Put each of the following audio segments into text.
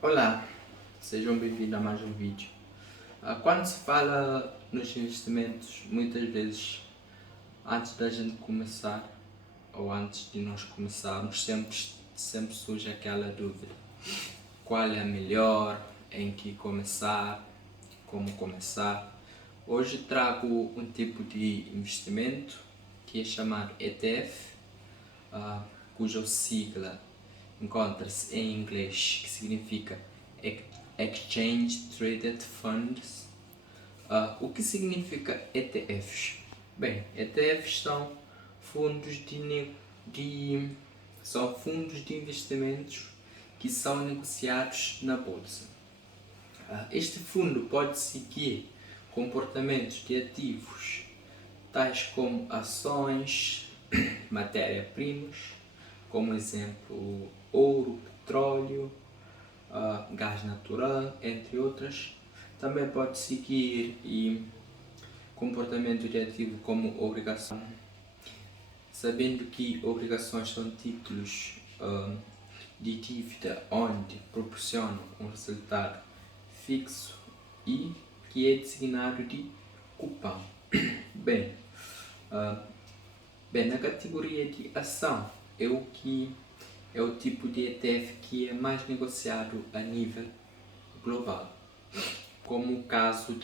Olá, sejam bem-vindos a mais um vídeo. Quando se fala nos investimentos, muitas vezes, antes da gente começar, ou antes de nós começarmos, sempre surge aquela dúvida. Qual é a melhor, em que começar, como começar. Hoje trago um tipo de investimento que é chamado ETF, cuja sigla encontra-se em inglês, que significa Exchange Traded Funds. O que significa ETFs? Bem, ETFs são fundos são fundos de investimentos que são negociados na bolsa. Este fundo pode seguir comportamentos de ativos tais como ações, matéria-primas, como exemplo ouro, petróleo, gás natural, entre outras. Também pode seguir comportamento de ativo como obrigação, sabendo que obrigações são títulos de dívida onde proporcionam um resultado fixo e que é designado de cupom. Bem, na categoria de ação é o tipo de ETF que é mais negociado a nível global, como o caso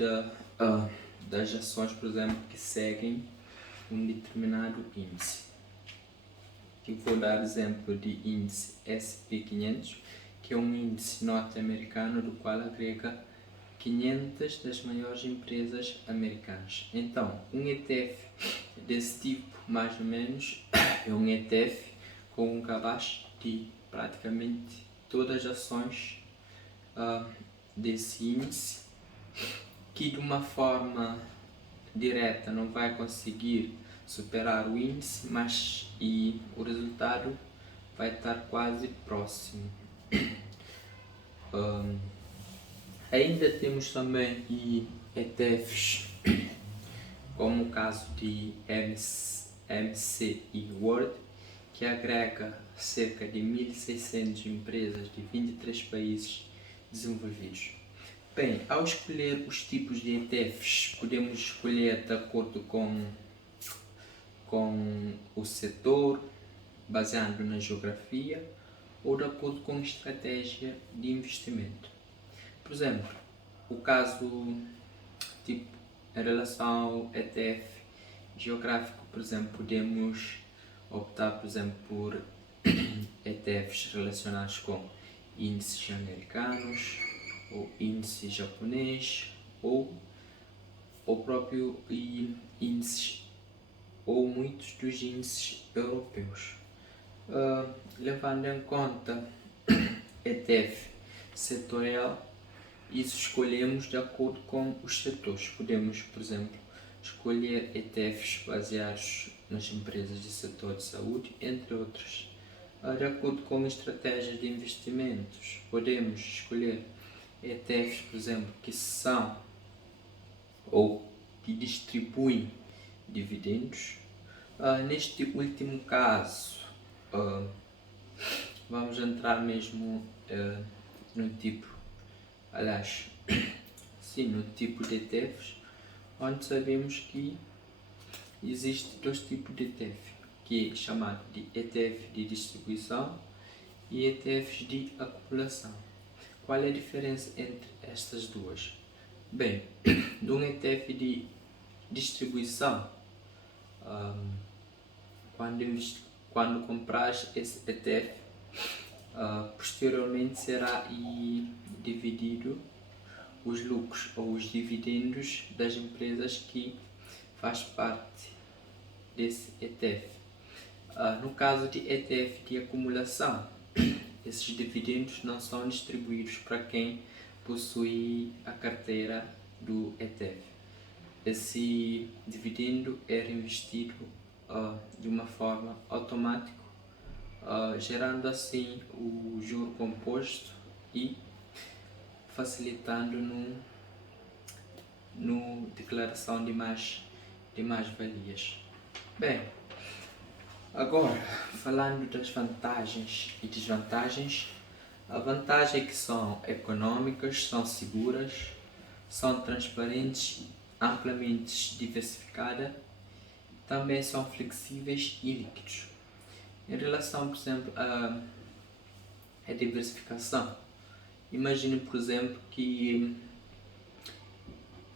das ações, por exemplo, que seguem um determinado índice. Eu vou dar exemplo de índice SP500, que é um índice norte-americano do qual agrega 500 das maiores empresas americanas. Então, um ETF desse tipo, mais ou menos, é um ETF com um cabaz de praticamente todas as ações desse índice, que de uma forma direta não vai conseguir superar o índice, mas o resultado vai estar quase próximo. Ainda temos também ETFs, como o caso de MSCI World, que agrega cerca de 1.600 empresas de 23 países desenvolvidos. Bem, ao escolher os tipos de ETFs, podemos escolher de acordo com o setor, baseado na geografia, ou de acordo com a estratégia de investimento. Por exemplo, o caso tipo em relação ao ETF geográfico, por exemplo, podemos optar, por exemplo, por ETFs relacionados com índices americanos, ou índice japonês, ou o próprio índices, ou muitos dos índices europeus. Levando em conta ETF setorial, isso escolhemos de acordo com os setores. Podemos, por exemplo, escolher ETFs baseados nas empresas de setor de saúde, entre outros. De acordo com estratégias de investimentos, podemos escolher ETFs, por exemplo, que são ou que distribuem dividendos. Neste último caso, vamos entrar mesmo no tipo, aliás, sim, no tipo de ETFs, onde sabemos que existe dois tipos de ETF, que é chamado de ETF de distribuição e ETFs de acumulação. Qual é a diferença entre estas duas? Bem, de um ETF de distribuição, quando compras esse ETF, posteriormente será dividido os lucros ou os dividendos das empresas que faz parte desse ETF. No caso de ETF de acumulação, esses dividendos não são distribuídos para quem possui a carteira do ETF. Esse dividendo é reinvestido de uma forma automática, gerando assim o juro composto e facilitando no declaração de mais-valias. Bem, agora falando das vantagens e desvantagens, A vantagem é que são econômicas, são seguras, são transparentes, amplamente diversificadas, também são flexíveis e líquidos. Em relação, por exemplo, à diversificação, imagine, por exemplo, que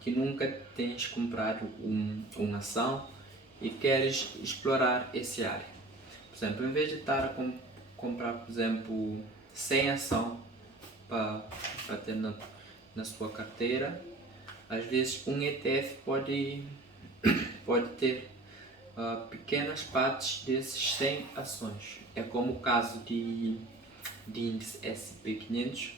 nunca tens comprado uma ação e queres explorar essa área. Por exemplo, em vez de estar a comprar, por exemplo, 100 ação para ter na sua carteira, às vezes um ETF pode ter pequenas partes desses 100 ações. É como o caso de índice SP500,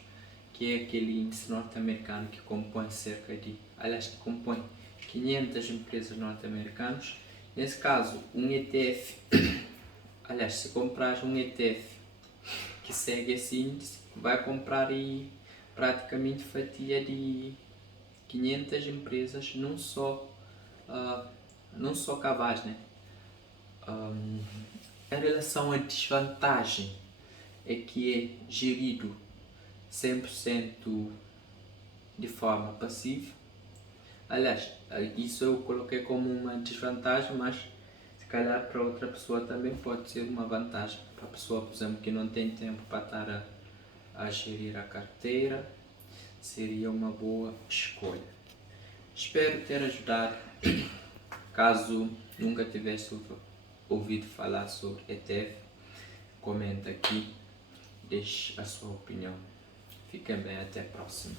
que é aquele índice norte-americano que compõe que compõe 500 empresas norte-americanas. Nesse caso, um ETF, se comprares um ETF que segue esse índice, vai comprar aí praticamente fatia de 500 empresas num só cavaz, né? Em relação à desvantagem, é que é gerido 100% de forma passiva. Aliás, isso eu coloquei como uma desvantagem, mas se calhar para outra pessoa também pode ser uma vantagem. Para a pessoa, por exemplo, que não tem tempo para estar a gerir a carteira, seria uma boa escolha. Espero ter ajudado. Caso nunca tivesse ouvido falar sobre ETF, comenta aqui, deixe a sua opinião. Fiquem bem, até a próxima.